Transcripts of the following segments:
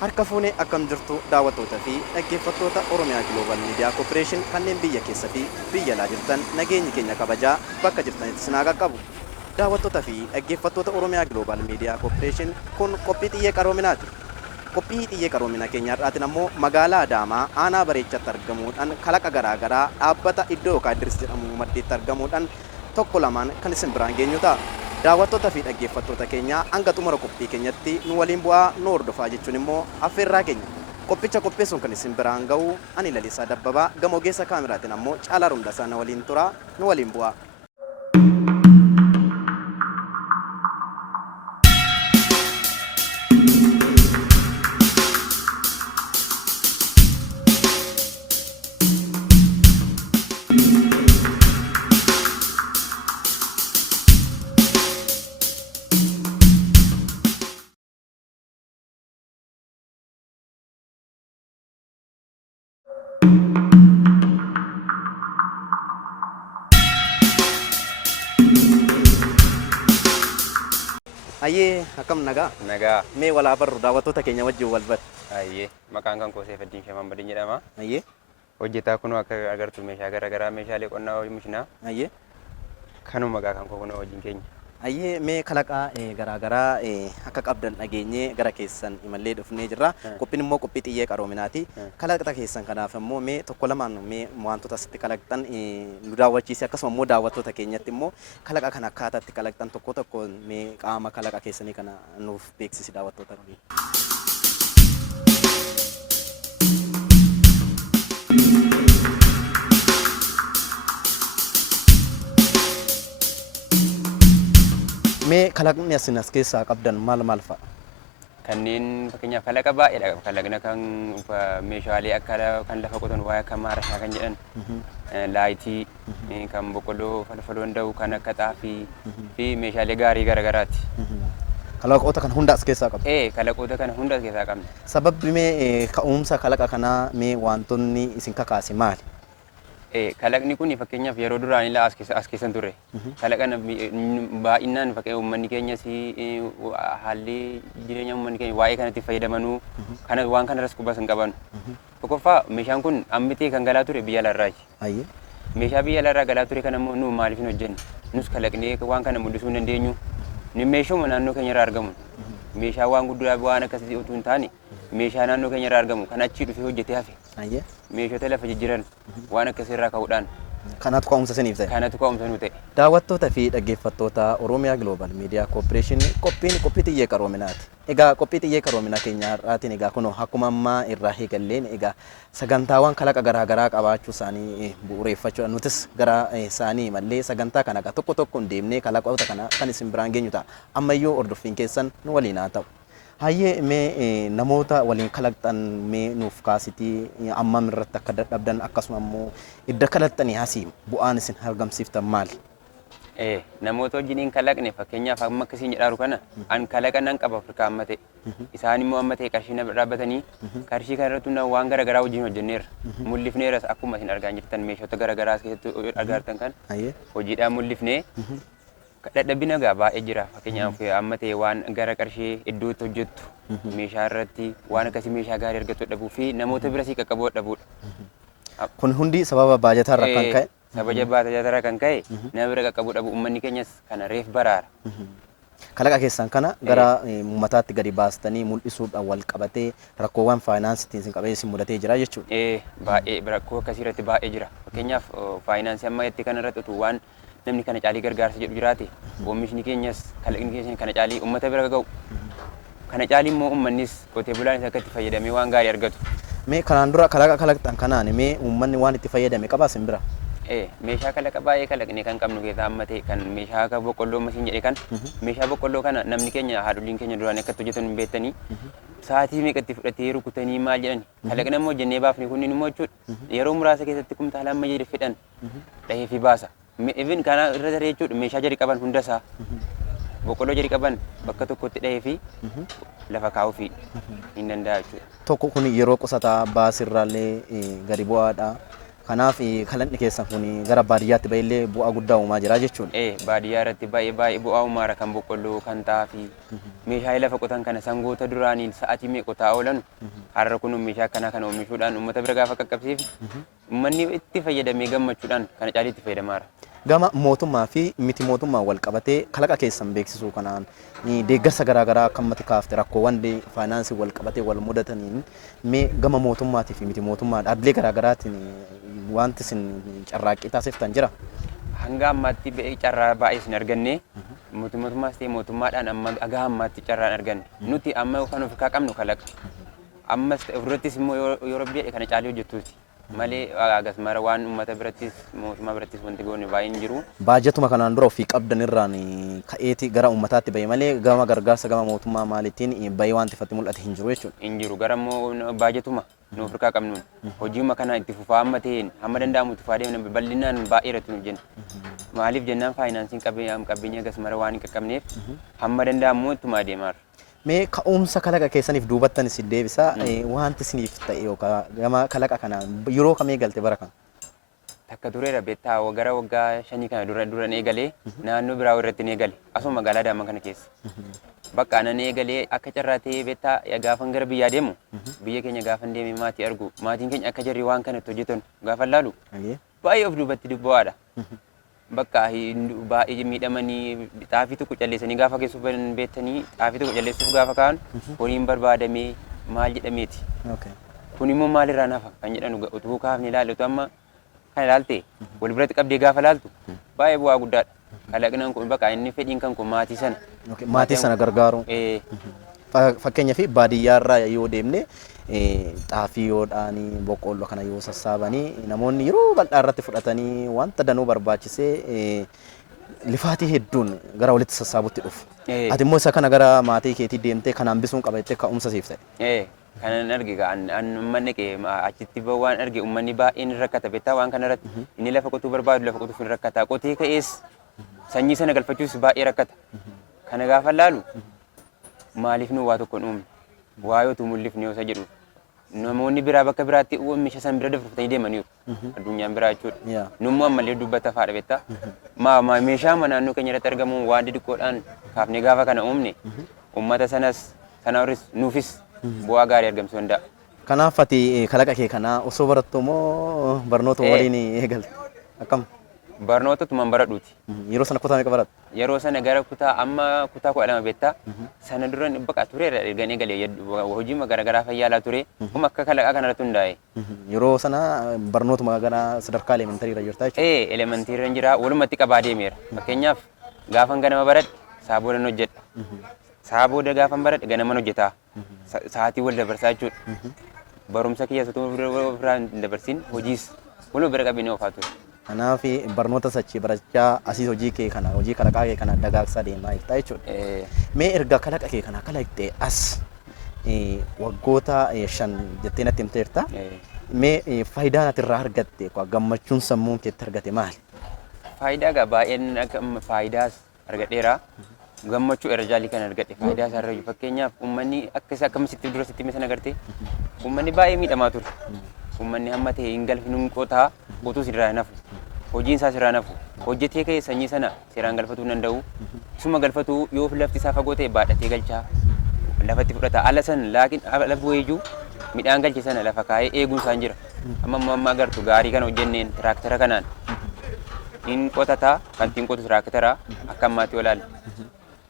Harka fuunee akkam jirtu daawwattootaa fi dhaggeeffattoota Oromiyaa Global Media Corporation kanneen biyya keessa fi biyya alaa jirtan nageenyi keenya kabajaa bakka jirtanitti sinaa qaqqabu. Daawwattootaa fi dhaggeeffattoota Oromiyaa Global Media Corporation kun qophii xiyyee qaroominaati. Qophii xiyyee qaroominaa keenyaadhaatiin ammoo magaalaa Adaamaa aanaa Bareechatti argamuudhaan kalaqa garaa garaa dhaabbata iddoo yookaan Idris jedhamu maddeetti argamuudhaan tokko lamaan kan isin biraan geenyu ta'a. Daawwattoota fi dhaggeeffattoota keenya hanga xumura qophii keenyatti nu waliin bu'aa nu hordofaa jechuun immoo affeerraa keenya. Qophicha qopheessuun kan isin biraan ga'u ani Lalisaa Dabbabaa gama ogeessa kaameraatiin ammoo Caalaa Rumdasaa na waliin tura nu waliin bu'aa. Ayyee akkam nagaa. Nagaa. Mee walaa barru daawwattoota keenya wajjin wal bar. Ayyee maqaan kan koo Seefaddiin Shamaan Badin jedhama. Ayyee. Hojjetaa kunoo akka agartu meeshaa garaa garaa meeshaalee qonnaa oomishnaa. Ayyee. Kanuma maqaa kan koo kunoo wajjin keenya. Ayyee mee kalaqaa garaa garaa akka qabdan dhageenyee gara keessan imallee dhufnee jirra. Qophiin immoo qophii xiyyee qaroominaati. Kalaqata keessan kanaaf immoo mee tokko lamaan mee wantoota asitti kalaqxan nu daawwachiise akkasuma immoo daawwattoota keenyatti immoo kalaqa kana akkaataatti kalaqxan tokko tokko mee qaama kalaqa keessanii kana nuuf beeksisi daawwattoota. Mee kalaqni asin as keessaa qabdan maal fa'a? Kanneen fakkeenyaaf kalaqa baay'eedha. Kalaqna kan meeshaalee akka kan lafa qotan waa'ee akka maarashaa kan jedhan laayitii kan boqqolloo falfaloo danda'u kan akka xaafii fi meeshaalee gaarii garaa garaati. Kalaqoota kana hunda as keessaa qabna. Kalaqoota kana hunda as keessaa qabna. Sababni mee ka'umsa kalaqa kanaa mee wantoonni isin kakaase maali? Kalaqni kun fakkeenyaaf yeroo duraan ilaa as keessan ture. Kalaqana baay'inaan fakkeenyaaf uummanni keenyas haalli jireenya uummanni keenya waa'ee kanatti fayyadamanuu kana waan kanarras qubas hin qaban. Tokkoffaa meeshaan kun ammitee kan galaa ture biyya alaarraayi. Meeshaa biyya alaarraa galaa ture kana immoo nu maaliif hin hojjenne? Nus kalaqnee waan kana mul'isuu hin dandeenyu. Ni meeshuma naannoo keenya irraa argamu. Meeshaa waan guddaa waan akkasii utuu hin taane meeshaa naannoo keenya irraa argamu kan achii dhufee hojjetee hafe. Meeshota lafa jijjiiran waan akkasirraa ka'uudhaan. Kanatu ka'umsa isiniif ta'e. Kanatu ka'umsa nu ta'e. Daawwattoota fi dhaggeeffattoota Oromiyaa Global Media Corporation qophii xiyyee qaroominaati. Egaa qophii xiyyee qaroominaa keenya har'aatiin egaa kunoo akkuma ammaa irraa eegalleen egaa sagantaawwan kalaqa garaa garaa qabaachuu isaanii bu'uureeffachuudhaan nutis gara isaanii mallee sagantaa kana tokko tokkoon deemnee kalaqoota kana kan isin biraan geenyu ta'a. Ammayyuu hordoffiin keessan nu waliin haa ta'u. Hayyee mee namoota waliin kalaqxan mee nuuf kaasitii ammam irratti akka dadhabdan akkasuma immoo idda kalaqxanii asii bu'aan isin argamsiiftan maali? Namoota wajjiniin kalaqne fakkeenyaaf amma akkasiin jedhaaru kana an kalaqa nan qaba Afrikaa amma ta'e. Isaan immoo amma ta'e qarshii dhaabbatanii qarshii kana irratti waan garaa garaa wajjin hojjenneerra. Mul'ifneeras akkuma isin argaa jirtan meeshota garaa garaa keessatti argartan kan hojiidhaan mul'ifnee dadhabina gaa baay'ee jira. Fakkeenyaaf amma ta'e waan gara qarshii iddootti hojjettu meeshaa irratti waan akkasii meeshaa gaarii argatu dhabuu fi namoota bira sii qaqqabuu dhabudha. Kun hundi sababa baajatarraa kan ka'e? Sababa baajatarraa kan ka'e nama bira qaqqabuu dhabu uummanni keenyas kana reef baraara. Kalaqa keessan kana gara uummataatti gadi baastanii mul'isuudhaan wal qabatee rakkoowwan faayinaansiitiin isin qabee isin mudatee jira jechuudha. Baay'ee rakkoo akkasii irratti baay'ee jira. Fakkeenyaaf faayinaansii amma itti kana irratti utuu waan namni kana caalii gargaarsa jedhu jiraate oomishni keenyas kalaqni keenya kana caalii uummata bira ga'u. Kana caalii immoo uummannis qotee bulaan isa akka itti fayyadamee waan gaarii argatu. Mee kanaan dura kalaqa kalaqxan kanaan mee uummanni waan itti fayyadame qabaa isin bira? Meeshaa kalaqa baay'ee kalaqnee kan qabnu keessaa amma ta'e kan meeshaa akka boqqolloo masiin jedhe kan meeshaa boqqolloo kana namni keenya haadholiin keenya duraan akka hojjetan hin beektanii sa'aatii meeqatti fudhatee rukutanii maal jedhani kalaqna immoo hojjennee baafne kunniin immoo jechuudha yeroo muraasa keessatti kumtaala amma jedhe fedhan dhahee fi baasa. Even kana irra daree jechuudha meeshaa jari qaban hundasaa boqqolloo jari qaban bakka tokkotti dhahee fi lafa kaa'uu fi hin danda'a jechuudha. Tokko kun yeroo qusataa baasirraallee gadi bu'aadha. Kanaaf kalaqni keessan kun gara baadiyyaatti bahillee bu'aa guddaa uumaa jira jechuudha. Baadiyyaa irratti baay'ee bu'aa uumaara kan boqqolloo kan xaafii meeshaalee lafa qotan kana sangoota duraanii sa'aatii meeqotaa oolan har'a kun meeshaa akkanaa kana oomishuudhaan uummata bira gaafa qaqqabsiif uummanni itti fayyadamee gammachuudhaan kana caalii itti fayyadamaara. Gama mootummaa fi miti mootummaa wal qabatee kalaqa keessan beeksisuu kanaan deeggarsa garaagaraa akka mati kaafte rakkoowwan faayinaansii wal qabatee wal mudataniin mee gama mootummaatii fi miti mootummaa dhaabbilee garaagaraatiin wanti isin carraaqqii taasiftan jira? Hanga ammaatti carraa baay'ee isin arganne mootummaas ta'e mootummaadhaan amma hanga ammaatti carraa hin arganne nuti amma kan of qabnu kalaqa ammas ofirrattis immoo yoo rabbii kana caalii hojjettuuti. Malee agasmara waan uummata birattis mootummaa birattis wanti goone baay'ee hin jiru. Baajetuma kanaan dura ofii qabdan irraan ka'eeti gara uummataatti bahe malee gama gargaarsa gama mootummaa maaliitiin bahee wanti ifatti mul'ate hin jiru jechuudha. Hin jiru gara baajetuma nu ofirkaa qabnuun hojiima kana itti fufaa amma ta'een hamma danda'amu itti fufaa deemna bal'inaan baay'ee irratti nu jenna. Maaliif jennaan faayinaansiin qabeenya agasmara waan hin qaqqabneef hamma danda'amu ittuma adeemaara. Mee ka'umsa kalaqa keessaniif duubattan isin deebisaa wanti isiniif ta'e yookaan gama kalaqa kana yeroo kamii galte bara kan? Takka tureera beektaa gara waggaa 5 kana dura eegalee naannoo biraa irratti eegale asuma magaalaa Adaamaa kana keessa. Bakka anan eegalee akka carraa ta'ee beektaa gaafan gara biyyaa deemu biyya keenya gaafan deeme maatii argu maatiin keenya akka jarri waan kanatti hojjetan gaafan laalu baay'ee of duubatti dubbawaadha. Bakka baay'ee miidhamanii xaafii tokko calleessanii gaafa keessuuf beektanii xaafii tokko calleessuuf gaafa ka'an horiin barbaadamee maal jedhameeti. Kun immoo maalirraa nafa kan jedhanu utuu kaafni ilaaltu amma kan ilaalte wal biratti qabdee gaafa ilaaltu baay'ee bu'aa guddaadha. Kalaqnaan kun bakka inni fedhiin kan kun maatii sana. Maatii sana gargaaru. Fakkeenyaaf baadiyyaarraa yoo deemne xaafii yoodhaanii boqqolloo kana yoo sassaabanii namoonni yeroo bal'aa irratti fudhatanii wanta danuu barbaachisee lifaatii hedduun gara walitti sassaabutti dhufu. Ati immoo isa kana gara maatii keetii deemtee kan hambisuun qaba jettee ka'umsa siif ta'e. Kanan arge uummanni kee achitti waan arge uummanni baay'een rakkata beektaa waan kana irratti inni lafa qotuu barbaadu lafa qotuuf hin rakkata qotee ka'ees sanyii sana galfachuus baay'ee rakkata. Kana gaafa laalu maaliif nu waa tokko uumne waa yoo tumulliif ni osa jedhu namoonni biraa bakka biraatti oomisha san bira dabarfatanii deemaniiru addunyaan biraa jechuudha. Nummoo ammallee dubbata faadha beektaa meeshaa naannoo keenya irratti argamu waan xixiqqoodhaan kaafnee gaafa kana uumne uummata sanas sana horis nuufis bu'aa gaarii argamsuu danda'a. Kanaaf ati kalaqa kee kana osoo barattu moo barnoota waliin eegalte akkam? Barnoota tuman baradhuuti. Yeroo sana kutaa meeqa baratte? Yeroo sana gara kutaa 12 beektaa sana dura baqa tureera erganii galee hojii garaagaraa fayyaalaa ture kuma akka kalaqaa kanarratti hundaa'e. Yeroo sana barnootuma gara sadarkaa elementarii irra jirtaa jechuudha? Elementarii irra jira walumatti qabaa deemeera. Fakkeenyaaf gaafan ganama baradhe saaboodan hojjedha. Saabooda gaafan baradhe ganaman hojjetaa. Sa'aatii wal dabarsaa jechuudha. Barumsa kiyya osoo biraan hin dabarsin hojiis waluma bira qabinee oofaa ture. Kanaaf barnoota sachii barachaa asii hojii kee kana hojii kalaqaa kee kana dagaagsaa deemaa jirta jechuudha. Mee erga kalaqa kee kana kalaqxee as waggoota 5 jettee natti himteerta. Mee faayidaan ati irraa argatte gammachuun sammuun keetti argate maali? Faayidaa baay'een akka faayidaas argadheera. Gammachuu irra jaalii kan argadhe faayidaa isaa irra fakkeenyaaf uummanni akkamitti dura sitti misan agarte uummanni baay'ee miidhamaa ture. Uummanni hamma ta'e hin galfinu qotaa qotuu sirraa nafu hojiin isaa sirraa nafu hojjetee ka'e sanyii sana seeraan galfatuu hin danda'u isuma galfatu yoo lafti isaa fagoo ta'e baadhatee galchaa lafatti fudhata ala sana laakiin lafa wayiijuu midhaan galche sana lafa kaa'ee eeguun isaan jira amma agartu gaarii kana hojjenneen tiraaktara kanaan hin qotataa kan ittiin qotu tiraaktara akka ammaatti olaale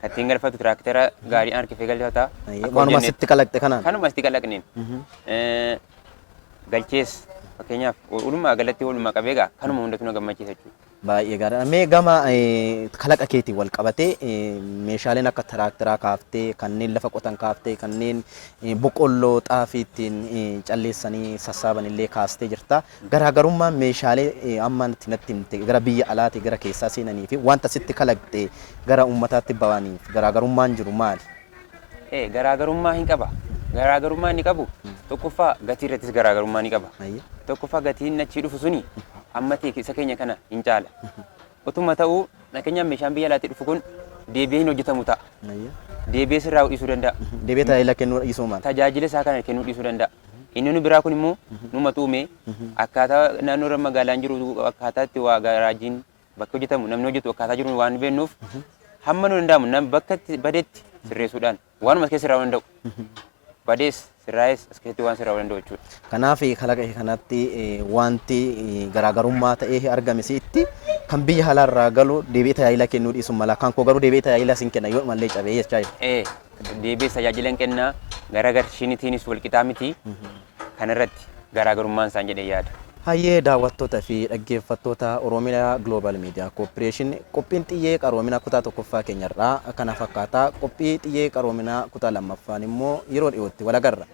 kan ittiin galfatu tiraaktara gaarii harkifee galfata. Waanuma sitti kalaqxe kanaan? Kanuma sitti kalaqneen. Galchees fakkeenyaaf walumaa galatti walumaa qabeegaa kanuma hundatu na gammachiisa jechuudha. Baay'ee gaariidha. Mee gama kalaqa keetiin wal qabatee meeshaaleen akka tiraaktaraa kaaftee kanneen lafa qotan kaaftee kanneen boqqolloo xaafii ittiin calleessanii sassaaban illee kaastee jirta. Garaagarummaan meeshaalee amma natti himte gara biyya alaatii gara keessaa seenanii fi wanta sitti kalaqxee gara uummataatti ba'aniif garaagarummaan jiru maali? Garaagarummaa hin qaba. Garaagarummaa inni qabu tokkoffaa gatii irrattis garaagarummaa ni qaba. Tokkoffaa gatiin achii dhufu suni amma isa keenya kana hin caala. Utuma ta'uu fakkeenyaaf meeshaan biyya alaatti dhufu kun deebi'ee hin hojjetamu ta'a. Deebi'ee sirraa dhiisuu danda'a. Deebi'ee tajaajila kennuu dhiisuu maal? Tajaajila isaa kana kennuu dhiisuu danda'a. Inni nu biraa kun immoo numa tuume akkaataa naannoo irra magaalaan jiru akkaataa itti waa garaajiin bakka hojjetamu namni hojjetu akkaataa jiru waan beeknuuf hamma nu danda'amu nam bakka itti badeetti sirreessuudhaan waanuma keessa irraa danda'u badees sirraa'es as keessatti waan sirraa danda'u jechuudha. Kanaaf kalaqa kanatti wanti garaagarummaa ta'ee argame sitti kan biyya alaarraa galu deebii tajaajila kennuu dhiisuu mala kan koo garuu deebii tajaajila sin kenna yoo mallee cabee jechaa jiru. Deebii tajaajila kennaa garaagarshiniitiinis walqixaa miti kanarratti garaagarummaan isaan jedhee yaada. Hayyee daawwattoota fi dhaggeeffattoota Oromiyaa Global Media Corporation qophiin xiyyee qaroominaa kutaa tokkoffaa keenyarraa kana fakkaata qophii xiyyee qaroominaa kutaa lammaffaan immoo yeroo dhiyootti wal agarra.